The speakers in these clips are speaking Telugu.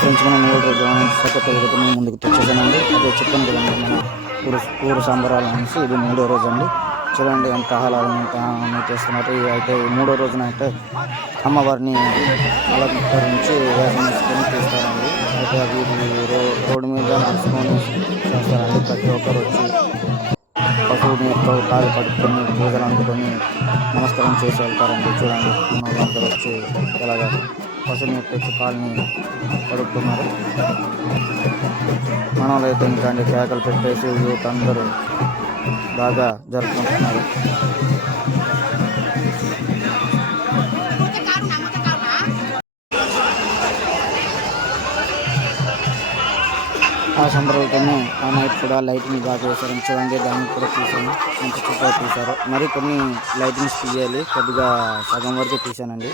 ఫ్రెండ్స్ మనం 3 రోజుల నుంచి సతతగా మేము ముందుకు తెచ్చేసానండి. అదే చెప్పాను కదండి మన ఊరు సంబరాల నుంచి ఇది 3వ రోజు అండి. చూడండి ఎంత ఆహ్లాదంగా చేస్తున్నారు. అయితే ఈ 3వ రోజున అయితే అమ్మవారిని అలంకరించి వేషం వేసుకొని తీస్తారండి. అయితే అవి రోడ్డు మీద నడుచుకొని చేస్తారండి. ప్రతి ఒక్కరు వచ్చి పశువుని కాలు కడుక్కొని పూజలు అందుకొని నమస్కారం చేసి వెళ్తారండి. చూడండి మన వాళ్ళందరూ వచ్చి ఇలాగా పశువుని తెచ్చి కాళ్ళని కడుక్కున్నారు. మనలో అయితే ఇంకా అండి కేకలు పెట్టేసి యూత్ అందరూ బాగా జరుపుకుంటున్నారు. ఆ సందర్భంగానే ఆ నైట్ కూడా లైటింగ్ బాగా వేశారని చూడండి. దాన్ని కూడా తీసాను, ఎంత చక్కగా తీశారు. మరి కొన్ని లైటింగ్స్ తీయాలి, కొద్దిగా సగం వరకు తీసానండి.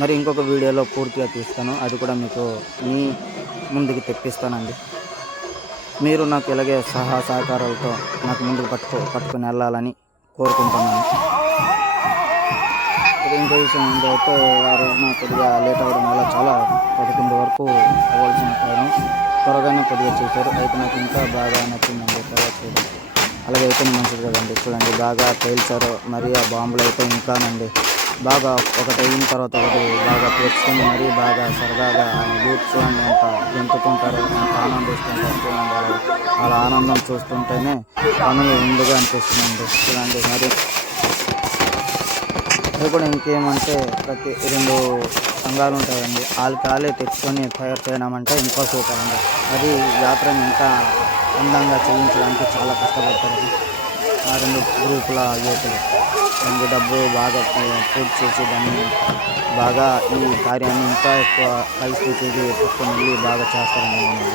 మరి ఇంకొక వీడియోలో పూర్తిగా తీస్తాను, అది కూడా మీకు మీ ముందుకు తెప్పిస్తానండి. మీరు నాకు ఇలాగే సహకారాలతో నాకు ముందుకు పట్టుకొని వెళ్ళాలని కోరుకుంటున్నాను. ఇంకో విషయం ఏంటంటే ఆ రోజున కొద్దిగా లేట్ అవ్వడం వల్ల చాలా 11 వరకు అవ్వాల్సిన టైం త్వరగానే కొద్దిగా చేశారు. అయితే నాకు ఇంకా బాగా నచ్చిందండి తర్వాత చూడండి. అలాగే అయితే మంచిది కదండి. చూడండి బాగా పేల్చారు. మరి ఆ బాంబులు అయితే ఇంకానండి బాగా ఒకటి అయిన తర్వాత ఒకటి బాగా పేర్చుకొని మరీ బాగా సరదాగా యూత్ చూడండి ఎంత గెంతుకుంటారో, ఎంత ఆనందిస్తుంటారు. చూడండి అలా ఆనందం చూస్తుంటేనే పనులు ముందుగా అనిపిస్తుందండి. చూడండి మరి అది కూడా ఇంకేమంటే ప్రతి 2 సంఘాలు ఉంటాయండి. కాలే తెచ్చుకొని ఫైర్ చేయడం అంటే ఇంకా సూపర్ అండి. అది యాత్రను ఇంకా అందంగా చేయించడానికి చాలా కష్టపడతారు ఆ 2 గ్రూపుల యువకులు. దానికి డబ్బు బాగా పూర్తి చేసి దాన్ని బాగా ఈ కార్యాన్ని ఇంకా ఎక్కువ కలిసి చేసి పట్టుకొని వెళ్ళి బాగా చేస్తారండి.